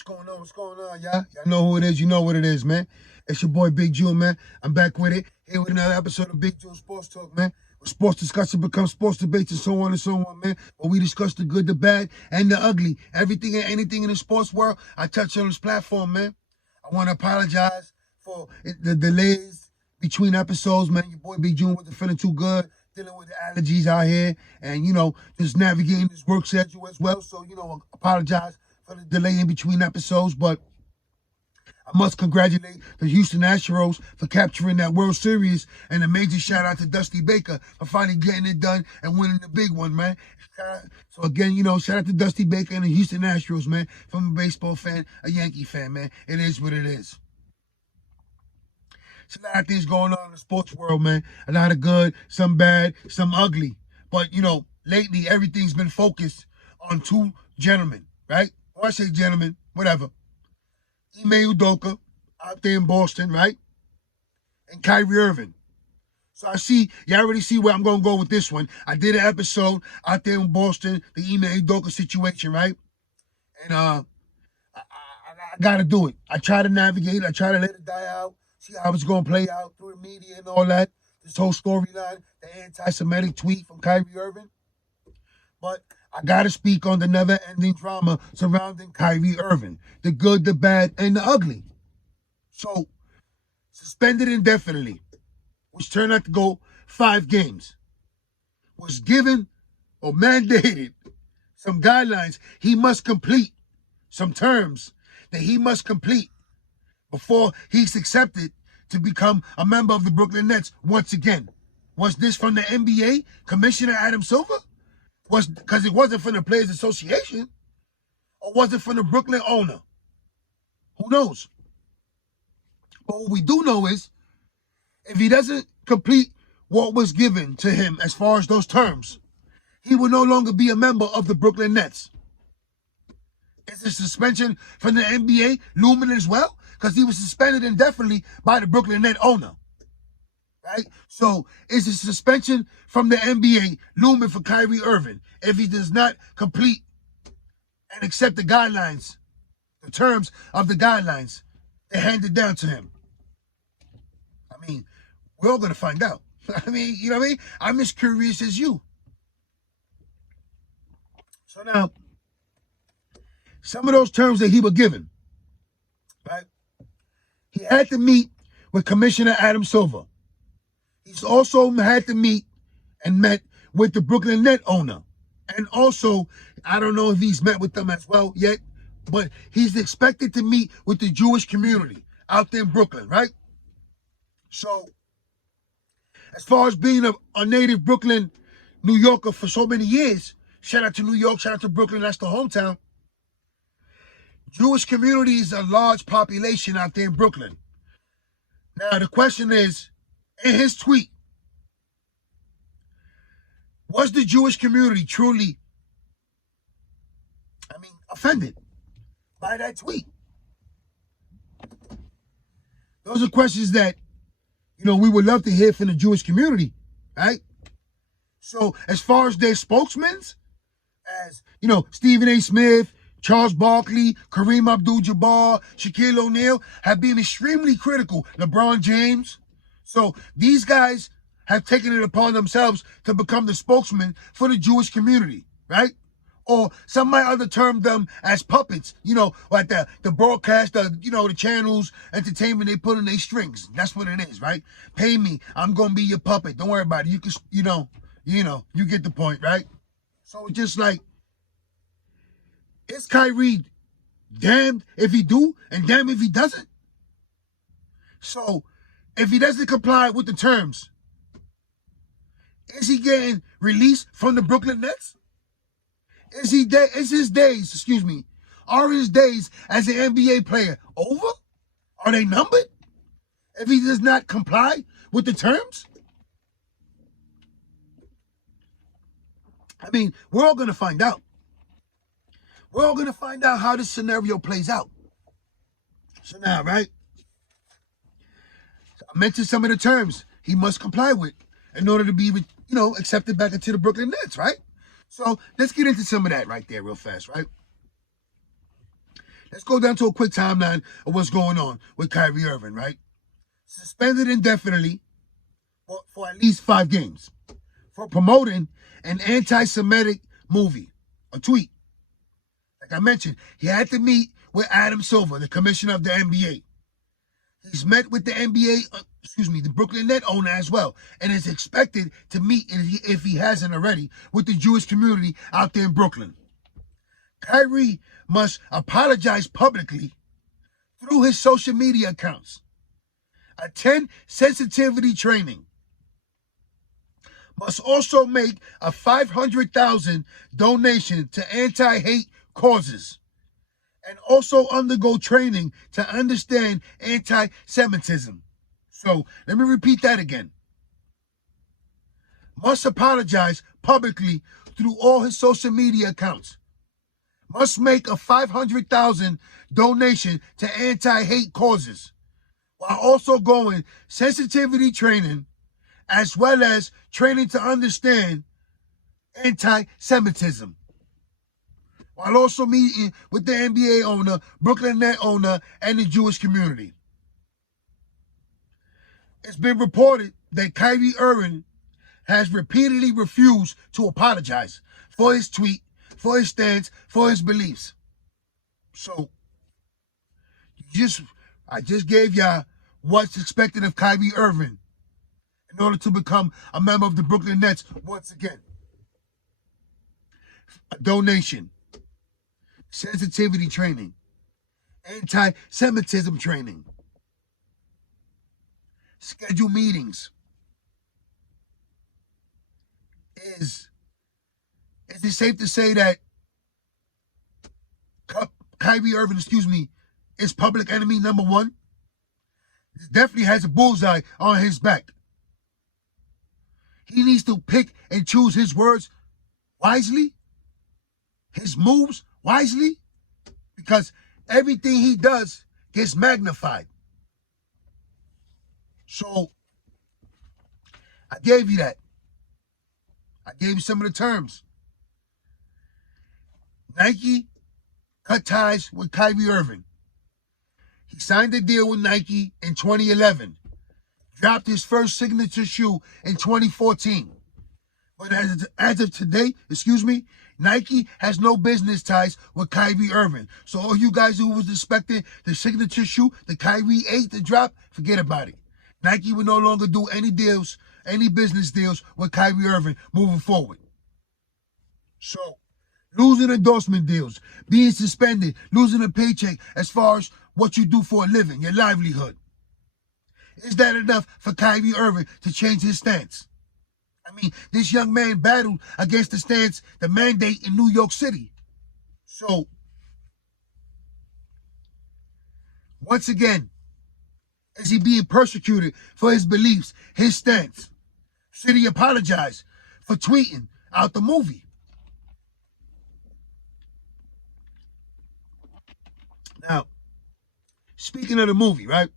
What's going on? What's going on, y'all? Y'all know who it is. You know what it is, man. It's your boy, Big June, man. I'm back with it. Here with another episode of Big June Sports Talk, man. Where sports discussion becomes sports debates and so on and so on, man. Where we discuss the good, the bad, and the ugly. Everything and anything in the sports world, I touch on this platform, man. I want to apologize for the delays between episodes, man. Your boy, Big June, wasn't feeling too good. Dealing with the allergies out here. And, just navigating this work schedule as well. So, apologize for the delay in between episodes, but I must congratulate the Houston Astros for capturing that World Series, and a major shout out to Dusty Baker for finally getting it done and winning the big one, man. So again, shout out to Dusty Baker and the Houston Astros, man. From a baseball fan, a Yankee fan, man. It is what it is. There's a lot of things going on in the sports world, man. A lot of good, some bad, some ugly. But, lately everything's been focused on two gentlemen, right? Or I say gentlemen, whatever. Ime Udoka out there in Boston, right? And Kyrie Irving. So y'all already see where I'm going to go with this one. I did an episode out there in Boston, the Ime Udoka situation, right? And I got to do it. I try to navigate. I try to let it die out, see how it's going to play out through the media and all that. This whole storyline, the anti-Semitic tweet from Kyrie Irving. But I got to speak on the never-ending drama surrounding Kyrie Irving. The good, the bad, and the ugly. So, suspended indefinitely, which turned out to go 5 games, was given or mandated some guidelines he must complete, some terms that he must complete before he's accepted to become a member of the Brooklyn Nets once again. Was this from the NBA, Commissioner Adam Silver? Was because it wasn't from the Players Association, or was it from the Brooklyn owner? Who knows? But what we do know is, if he doesn't complete what was given to him as far as those terms, he will no longer be a member of the Brooklyn Nets. Is the suspension from the NBA looming as well? Because he was suspended indefinitely by the Brooklyn Net owner. Right? So, is the suspension from the NBA looming for Kyrie Irving if he does not complete and accept the guidelines, the terms of the guidelines they handed down to him? I mean, we're all going to find out. I mean, you know what I mean? I'm as curious as you. So now, some of those terms that he was given, right? He had to meet with Commissioner Adam Silver. He's also had to meet and met with the Brooklyn Net owner. And also, I don't know if he's met with them as well yet, but he's expected to meet with the Jewish community out there in Brooklyn, right? So, as far as being a native Brooklyn, New Yorker for so many years, shout out to New York, shout out to Brooklyn, that's the hometown. Jewish community is a large population out there in Brooklyn. Now, the question is, in his tweet, was the Jewish community truly, offended by that tweet? Those are questions that, we would love to hear from the Jewish community, right? So, as far as their spokesmen, as, Stephen A. Smith, Charles Barkley, Kareem Abdul-Jabbar, Shaquille O'Neal have been extremely critical. LeBron James. So these guys have taken it upon themselves to become the spokesman for the Jewish community, right? Or some might other term them as puppets, like the broadcast, the channels, entertainment they put in their strings. That's what it is, right? Pay me, I'm going to be your puppet. Don't worry about it. You can, you get the point, right? So it's just like, is Kyrie damned if he do and damned if he doesn't? So, if he doesn't comply with the terms, is he getting released from the Brooklyn Nets? Are his days as an NBA player over? Are they numbered? If he does not comply with the terms? I mean, we're all going to find out. We're all going to find out how this scenario plays out. So now, right? I mentioned some of the terms he must comply with in order to be, accepted back into the Brooklyn Nets, right? So let's get into some of that right there real fast, right? Let's go down to a quick timeline of what's going on with Kyrie Irving, right? Suspended indefinitely for at least 5 games for promoting an anti-Semitic movie, a tweet. Like I mentioned, he had to meet with Adam Silver, the commissioner of the NBA. He's met with the NBA, the Brooklyn Net owner as well, and is expected to meet, if he hasn't already, with the Jewish community out there in Brooklyn. Kyrie must apologize publicly through his social media accounts, attend sensitivity training, must also make a $500,000 donation to anti-hate causes, and also undergo training to understand anti-Semitism. So let me repeat that again. Must apologize publicly through all his social media accounts. Must make a $500,000 donation to anti-hate causes, while also going sensitivity training, as well as training to understand anti-Semitism, while also meeting with the NBA owner, Brooklyn Net owner, and the Jewish community. It's been reported that Kyrie Irving has repeatedly refused to apologize for his tweet, for his stance, for his beliefs. So, I just gave y'all what's expected of Kyrie Irving in order to become a member of the Brooklyn Nets once again. A donation, sensitivity training, anti-Semitism training, schedule meetings. Is it safe to say that Kyrie Irving, is public enemy number one? He definitely has a bullseye on his back. He needs to pick and choose his words wisely, his moves wisely, because everything he does gets magnified. So, I gave you that. I gave you some of the terms. Nike cut ties with Kyrie Irving. He signed a deal with Nike in 2011. Dropped his first signature shoe in 2014. But as of today, Nike has no business ties with Kyrie Irving. So all you guys who was expecting the signature shoe, the Kyrie 8 to drop, forget about it. Nike will no longer do any deals, any business deals with Kyrie Irving moving forward. So, losing endorsement deals, being suspended, losing a paycheck as far as what you do for a living, your livelihood. Is that enough for Kyrie Irving to change his stance? I mean, this young man battled against the mandate in New York City. So, once again, is he being persecuted for his beliefs, his stance? Should he apologize for tweeting out the movie? Now, speaking of the movie, right?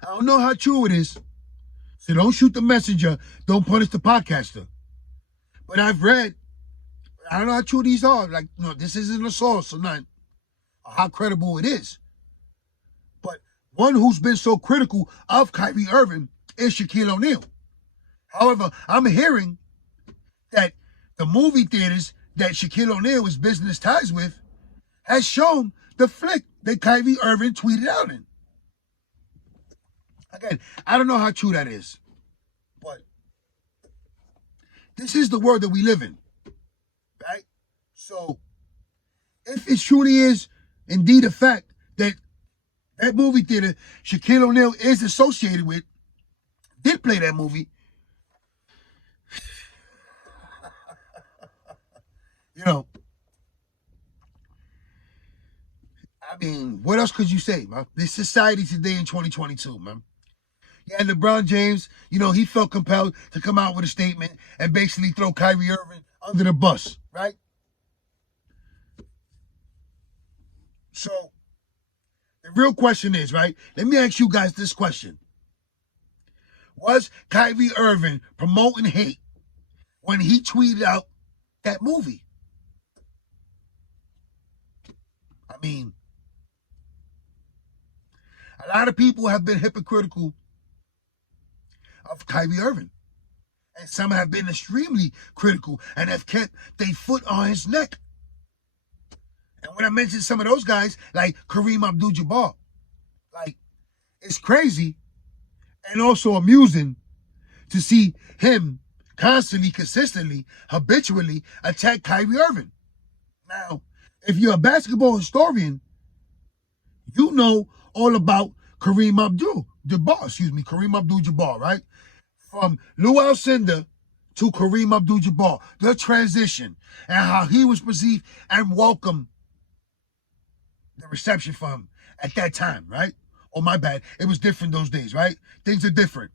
I don't know how true it is, so don't shoot the messenger, don't punish the podcaster. But I've read, I don't know how true these are. Like, no, this isn't a source or nothing, or how credible it is. But one who's been so critical of Kyrie Irving is Shaquille O'Neal. However, I'm hearing that the movie theaters that Shaquille O'Neal is business ties with has shown the flick that Kyrie Irving tweeted out in. Again, I don't know how true that is, but this is the world that we live in, right? So, if it truly is indeed a fact that that movie theater Shaquille O'Neal is associated with did play that movie, I mean, what else could you say, man? This society today in 2022, man. Yeah, LeBron James, he felt compelled to come out with a statement and basically throw Kyrie Irving under the bus, right? So, the real question is, right? Let me ask you guys this question. Was Kyrie Irving promoting hate when he tweeted out that movie? I mean, A lot of people have been hypocritical of Kyrie Irving. And some have been extremely critical and have kept their foot on his neck. And when I mention some of those guys, like Kareem Abdul-Jabbar, like, it's crazy and also amusing to see him constantly, consistently, habitually attack Kyrie Irving. Now, if you're a basketball historian, you know all about Kareem Abdul-Jabbar, right? From Lou Alcindor to Kareem Abdul-Jabbar, the transition and how he was perceived and welcomed, the reception for him at that time, right? Oh, my bad. It was different those days, right? Things are different.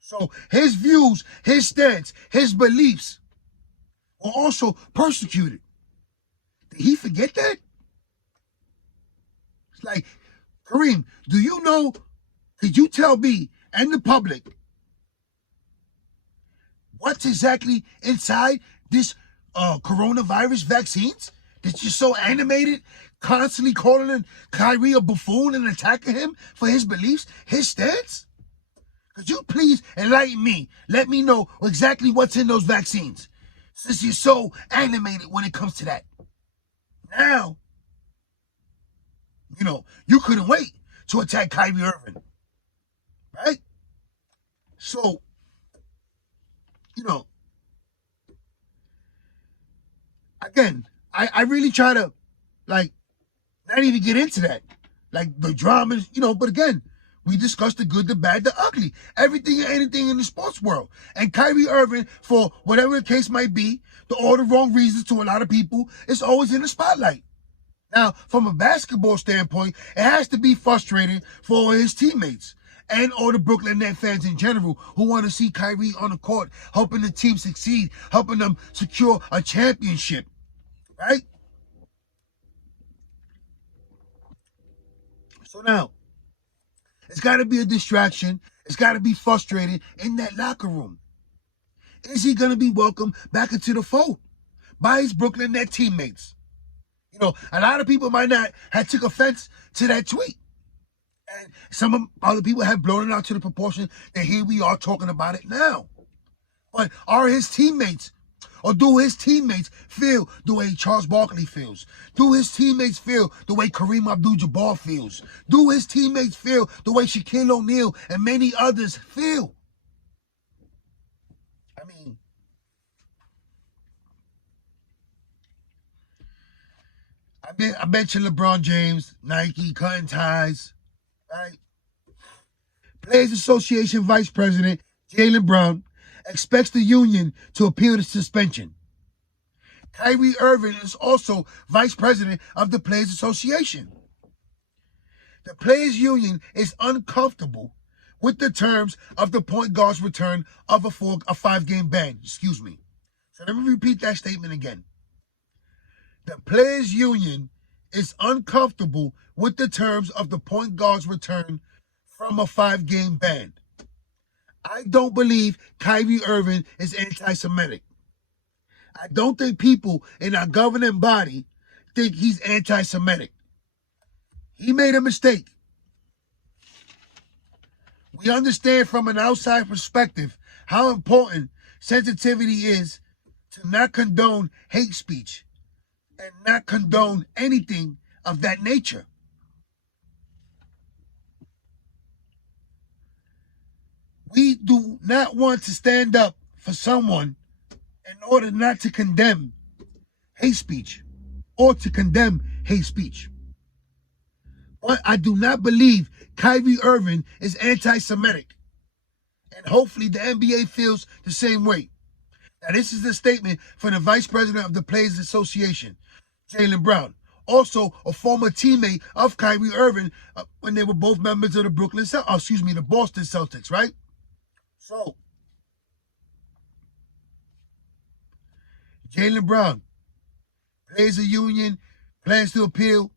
So his views, his stance, his beliefs were also persecuted. Did he forget that? It's like, Kareem, do you know, could you tell me and the public what's exactly inside this coronavirus vaccines that you're so animated, constantly calling Kyrie a buffoon and attacking him for his beliefs, his stance? Could you please enlighten me? Let me know exactly what's in those vaccines, since you're so animated when it comes to that. Now, you couldn't wait to attack Kyrie Irving, right? So, again, I really try to, like, not even get into that. Like, the dramas, but again, we discussed the good, the bad, the ugly. Everything and anything in the sports world. And Kyrie Irving, for whatever the case might be, all the wrong reasons to a lot of people, is always in the spotlight. Now, from a basketball standpoint, it has to be frustrating for his teammates and all the Brooklyn Nets fans in general who want to see Kyrie on the court, helping the team succeed, helping them secure a championship, right? So now, it's got to be a distraction. It's got to be frustrating in that locker room. Is he going to be welcomed back into the fold by his Brooklyn Nets teammates? A lot of people might not have took offense to that tweet. And some other people have blown it out to the proportion that here we are talking about it now. But are his teammates, or do his teammates feel the way Charles Barkley feels? Do his teammates feel the way Kareem Abdul-Jabbar feels? Do his teammates feel the way Shaquille O'Neal and many others feel? I mean, I mentioned LeBron James, Nike, cutting ties, right? Players Association Vice President Jaylen Brown expects the union to appeal the suspension. Kyrie Irving is also vice president of the Players Association. The Players Union is uncomfortable with the terms of the point guard's return of a 5-game ban. Excuse me. So let me repeat that statement again. The Players Union is uncomfortable with the terms of the point guard's return from a 5-game ban. I don't believe Kyrie Irving is anti-Semitic. I don't think people in our governing body think he's anti-Semitic. He made a mistake. We understand from an outside perspective how important sensitivity is to not condone hate speech and not condone anything of that nature. We do not want to stand up for someone in order not to condemn hate speech or to condemn hate speech. But I do not believe Kyrie Irving is anti-Semitic. And hopefully the NBA feels the same way. Now, this is the statement from the Vice President of the Players Association, Jaylen Brown, also a former teammate of Kyrie Irving when they were both members of the the Boston Celtics, right? So, Jaylen Brown, Players Union plans to appeal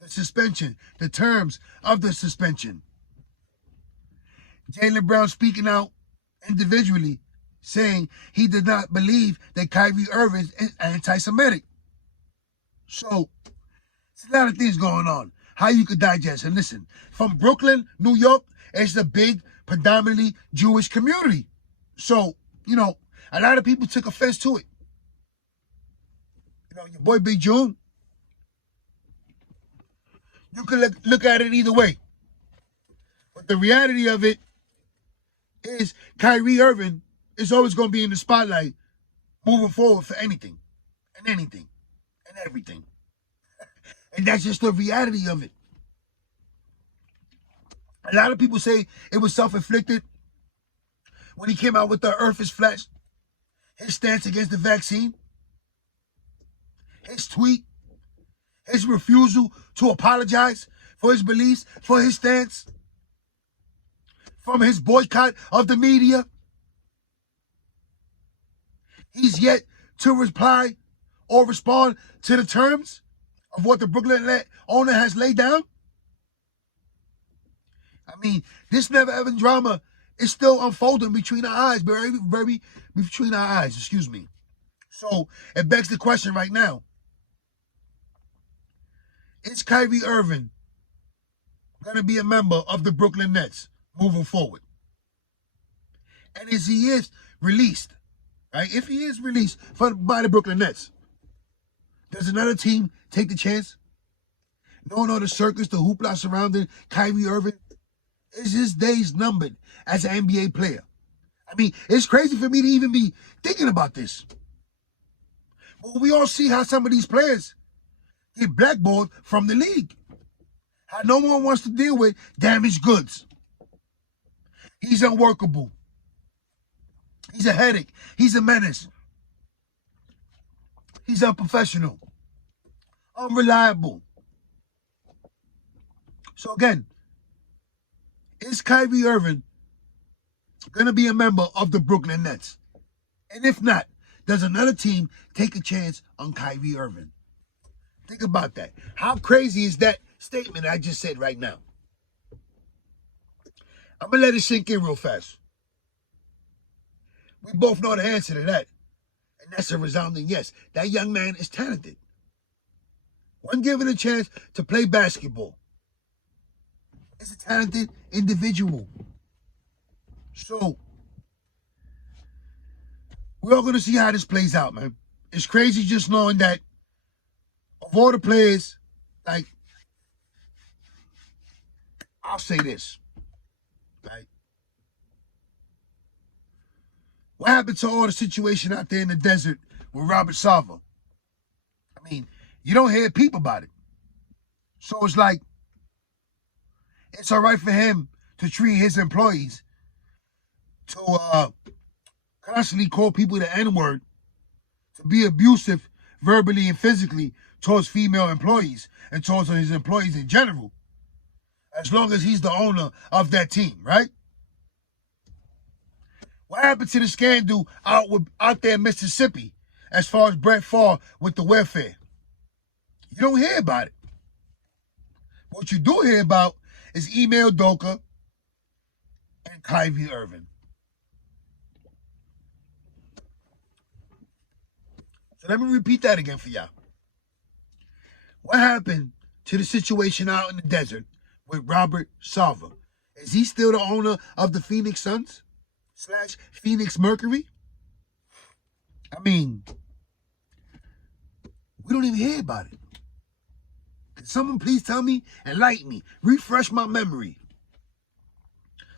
the suspension, the terms of the suspension. Jaylen Brown speaking out individually, saying he did not believe that Kyrie Irving is anti-Semitic. So, there's a lot of things going on. how you could digest. And listen, from Brooklyn, New York, it's a big, predominantly Jewish community. So, you know, a lot of people took offense to it. You know, your boy Big June, you can look at it either way. But the reality of it is Kyrie Irving is always going to be in the spotlight moving forward for anything and anything and everything. And that's just the reality of it. A lot of people say it was self-inflicted when he came out with the earth is flat, his stance against the vaccine, his tweet, his refusal to apologize for his beliefs, for his stance, from his boycott of the media. He's yet to reply or respond to the terms of what the Brooklyn owner has laid down. I mean, this never-ending drama is still unfolding between our eyes, between our eyes, excuse me. So it begs the question right now. Is Kyrie Irving going to be a member of the Brooklyn Nets moving forward? And as he is released, right? If he is released by the Brooklyn Nets, does another team take the chance? Knowing all the circus, the hoopla surrounding Kyrie Irving, is his days numbered as an NBA player? I mean, it's crazy for me to even be thinking about this. But we all see how some of these players get blackballed from the league. How no one wants to deal with damaged goods. He's unworkable. He's a headache. He's a menace. He's unprofessional. Unreliable. So again, is Kyrie Irving going to be a member of the Brooklyn Nets? And if not, does another team take a chance on Kyrie Irving? Think about that. How crazy is that statement I just said right now? I'm going to let it sink in real fast. We both know the answer to that. And that's a resounding yes. That young man is talented. When given a chance to play basketball, is a talented individual. So, we're all going to see how this plays out, man. It's crazy just knowing that of all the players, like, I'll say this, right? What happened to all the situation out there in the desert with Robert Sarver? I mean, you don't hear peep about it. So it's like, it's all right for him to treat his employees to constantly call people the N-word, to be abusive verbally and physically towards female employees and towards his employees in general, as long as he's the owner of that team, right? What happened to the scandal out there in Mississippi as far as Brett Favre with the welfare? You don't hear about it. What you do hear about is Email Doka and Kyrie Irving. So let me repeat that again for y'all. What happened to the situation out in the desert with Robert Sarver? Is he still the owner of the Phoenix Suns / Phoenix Mercury? I mean, we don't even hear about it. Can someone please tell me, enlighten me, refresh my memory?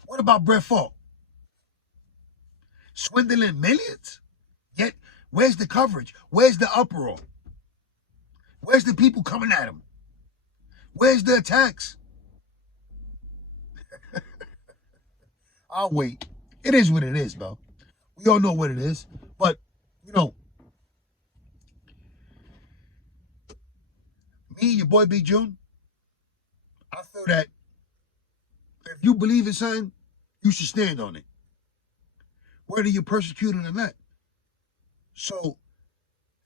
What about Brett Favre? Swindling millions? Yet, where's the coverage? Where's the uproar? Where's the people coming at him? Where's the attacks? I'll wait. It is what it is, bro. We all know what it is. But, you know, me, your boy Big June, I feel that if you believe in something, you should stand on it, whether you're persecuted or not. So,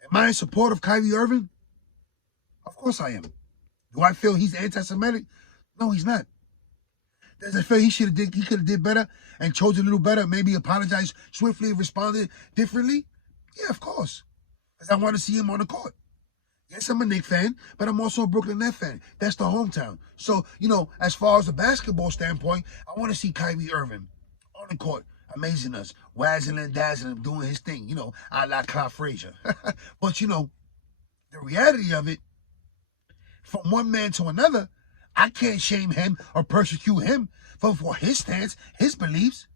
am I in support of Kyrie Irving? Of course I am. Do I feel he's anti-Semitic? No, he's not. Does I feel he could have did better and chose a little better, maybe apologized swiftly and responded differently? Yeah, of course. Because I want to see him on the court. Yes, I'm a Knicks fan, but I'm also a Brooklyn Nets fan. That's the hometown. So, as far as the basketball standpoint, I want to see Kyrie Irving on the court, amazing us, wazzing and dazzling, doing his thing, a la Clyde Frazier. But, the reality of it, from one man to another, I can't shame him or persecute him for his stance, his beliefs,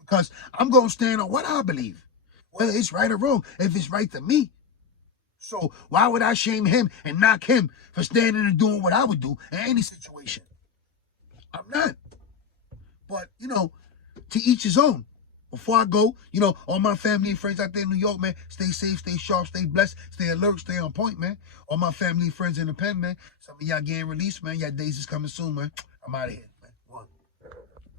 because I'm going to stand on what I believe, whether it's right or wrong, if it's right to me. So why would I shame him and knock him for standing and doing what I would do in any situation? I'm not. But, to each his own. Before I go, all my family and friends out there in New York, man, stay safe, stay sharp, stay blessed, stay alert, stay on point, man. All my family and friends in the pen, man. Some of y'all getting released, man. Y'all days is coming soon, man. I'm out of here.